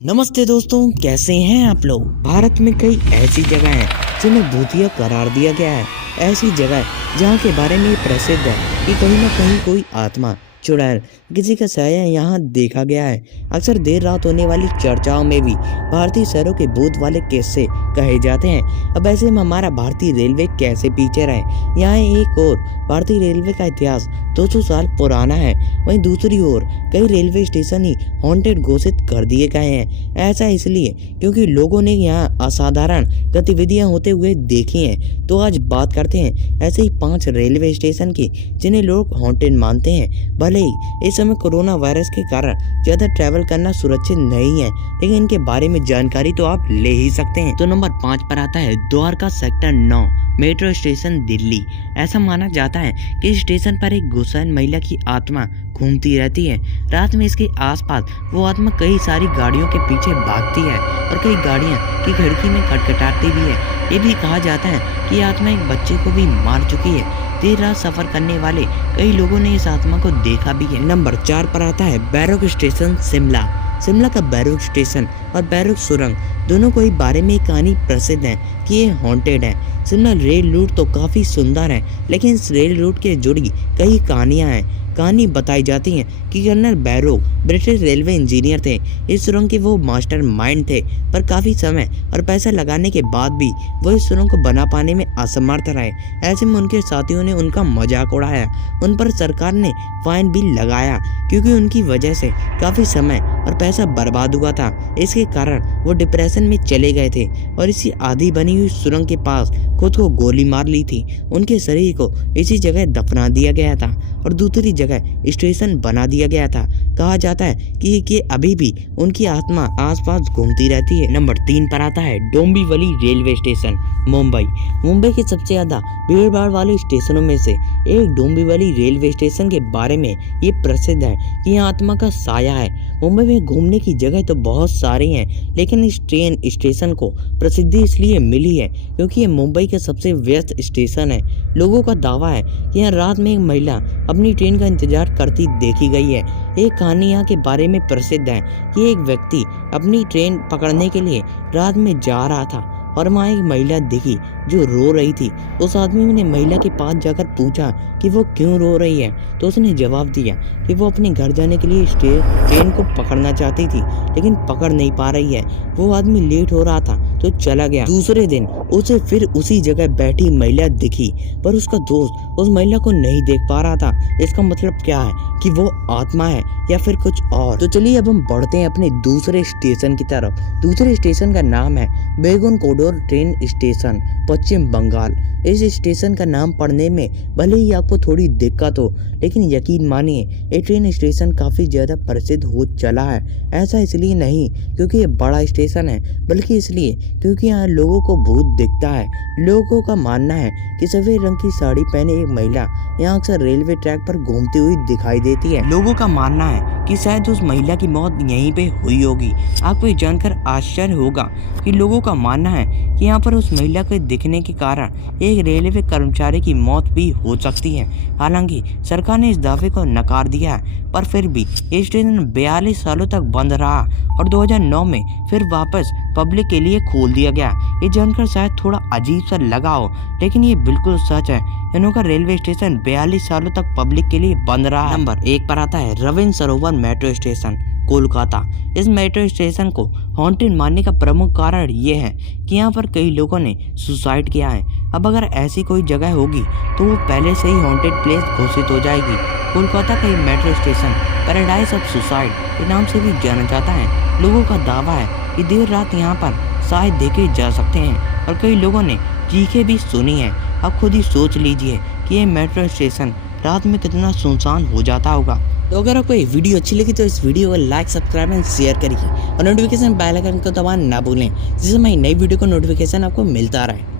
नमस्ते दोस्तों, कैसे हैं आप लोग। भारत में कई ऐसी जगह हैं जिन्हें भूतिया करार दिया गया है। ऐसी जगह जहां के बारे में प्रसिद्ध है कि कहीं ना कहीं कोई आत्मा, चुड़ैल, किसी का साया यहाँ देखा गया है। अक्सर देर रात होने वाली चर्चाओं में भी भारतीय शहरों के भूत वाले किस्से कहे जाते हैं। अब ऐसे में हमारा भारतीय रेलवे कैसे पीछे रहे। यहाँ एक और भारतीय रेलवे का इतिहास 200 साल पुराना है, वहीं दूसरी ओर कई रेलवे स्टेशन ही हॉन्टेड घोषित कर दिए गए हैं। ऐसा इसलिए क्योंकि लोगों ने यहाँ असाधारण गतिविधियां होते हुए देखी हैं। तो आज बात करते हैं ऐसे ही 5 रेलवे स्टेशन की जिन्हें लोग हॉन्टेड मानते हैं। भले ही इस समय कोरोना वायरस के कारण ज्यादा ट्रैवल करना सुरक्षित नहीं है, लेकिन इनके बारे में जानकारी तो आप ले ही सकते हैं। तो नंबर 5 पर आता है Dwarka sector 9 metro station Delhi. ऐसा माना जाता है कि इस स्टेशन पर एक गुस्सैन महिला की आत्मा घूमती रहती है। रात में इसके आसपास वो आत्मा कई सारी गाड़ियों के पीछे भागती है और कई गाड़ियां की खिड़की में खटखटाती भी है। ये भी कहा जाता है कि आत्मा एक बच्चे को भी मार चुकी है। देर रात सफर करने वाले कई लोगों ने इस आत्मा को देखा भी है। नंबर 4 पर आता है बैरोक स्टेशन शिमला। शिमला का बैरोक स्टेशन और बैरोक सुरंग दोनों को बारे में कहानी प्रसिद्ध है कि ये हॉन्टेड है। शिमला रेल रूट तो काफी सुंदर है, लेकिन इस रेल रूट के जुड़ी कई कहानियां हैं। कहानी बताई जाती है कि colonel Barog British railway engineer थे। इस सुरंग के वो मास्टर माइंड थे, पर काफी समय और पैसा लगाने के बाद भी वो इस सुरंग को बना पाने में असमर्थ रहे। ऐसे में उनके साथियों ने उनका मजाक उड़ाया। उन पर सरकार ने फाइन भी लगाया क्योंकि उनकी वजह से काफी समय और पैसा बर्बाद हुआ था। इसके कारण वो डिप्रेशन में चले गए थे और इसी आधी बनी हुई सुरंग के पास खुद को गोली मार ली थी। उनके शरीर को इसी जगह दफना दिया गया था और दूसरी जगह स्टेशन बना दिया गया था। कहा जाता है कि अभी भी उनकी आत्मा आसपास घूमती रहती है। नंबर 3 पर आता है डोंबिवली रेलवे स्टेशन मुंबई। मुंबई के सबसे ज्यादा भीड़ भाड़ वाले स्टेशनों में से एक डोंबिवली रेलवे स्टेशन के बारे में ये प्रसिद्ध है कि यहाँ आत्मा का साया है। मुंबई में घूमने की जगह तो बहुत सारी हैं, लेकिन इस ट्रेन स्टेशन को प्रसिद्धि इसलिए मिली है क्योंकि ये मुंबई का सबसे व्यस्त स्टेशन है। लोगों का दावा है कि यहाँ रात में एक महिला अपनी ट्रेन का इंतजार करती देखी गई है। एक कहानी यहाँ के बारे में प्रसिद्ध है कि एक व्यक्ति अपनी ट्रेन पकड़ने के लिए रात में जा रहा था और वहाँ एक महिला दिखी जो रो रही थी। उस आदमी ने महिला के पास जाकर पूछा कि वो क्यों रो रही है, तो उसने जवाब दिया कि वो अपने घर जाने के लिए ट्रेन को पकड़ना चाहती थी, लेकिन पकड़ नहीं पा रही है। वो आदमी लेट हो रहा था तो चला गया। दूसरे दिन उसे फिर उसी जगह बैठी महिला दिखी, पर उसका दोस्त उस महिला को नहीं देख पा रहा था। इसका मतलब क्या है कि वो आत्मा है या फिर कुछ और। तो चलिए अब हम बढ़ते हैं अपने दूसरे स्टेशन की तरफ। दूसरे स्टेशन का नाम है बेगुन कोडोर ट्रेन स्टेशन, पश्चिम बंगाल। इस स्टेशन का नाम पढ़ने में भले ही आपको थोड़ी दिक्कत हो, लेकिन यकीन मानिए ये ट्रेन स्टेशन काफी ज्यादा प्रसिद्ध हो चला है। ऐसा इसलिए नहीं क्योंकि ये बड़ा स्टेशन है, बल्कि इसलिए क्योंकि यहाँ लोगों को भूत दिखता है। लोगों का मानना है कि सफेद रंग की साड़ी पहने एक महिला यहाँ अक्सर रेलवे ट्रैक पर घूमती हुई दिखाई देती है। लोगों का मानना है कि शायद उस महिला की मौत यहीं पे हुई होगी। आपको ये जानकर आश्चर्य होगा कि लोगों का मानना है कि यहाँ पर उस महिला के दिखने के कारण एक रेलवे कर्मचारी की मौत भी हो सकती है। हालांकि सरकार ने इस दावे को नकार दिया है, पर फिर भी ये स्टेशन 42 सालों तक बंद रहा और 2009 में फिर वापस पब्लिक के लिए खोल दिया गया। ये जानकर शायद थोड़ा अजीब सा लगा हो, लेकिन ये बिल्कुल सच है। इनों का रेलवे स्टेशन 42 सालों तक पब्लिक के लिए बंद रहा। नंबर 1 पर आता है रविंद्र सरोवर मेट्रो स्टेशन कोलकाता। इस मेट्रो स्टेशन को हॉन्टेड मानने का प्रमुख कारण ये है कि यहाँ पर कई लोगों ने सुसाइड किया है। अब अगर ऐसी कोई जगह होगी तो वो पहले से ही हॉन्टेड प्लेस घोषित हो जाएगी। कोलकाता का ये metro station paradise of suicide के नाम से भी जाना जाता है। लोगों का दावा है कि देर रात यहाँ पर साए देखे जा सकते हैं और कई लोगों ने चीखें भी सुनी है। अब खुद ही सोच लीजिए कि ये मेट्रो स्टेशन रात में कितना सुनसान हो जाता होगा। तो अगर आपको ये वीडियो अच्छी लगी तो इस वीडियो को लाइक, सब्सक्राइब एंड शेयर करिए और नोटिफिकेशन बेल आइकन को दबाना ना भूलें, जिससे हमारी नई वीडियो को नोटिफिकेशन आपको मिलता रहे।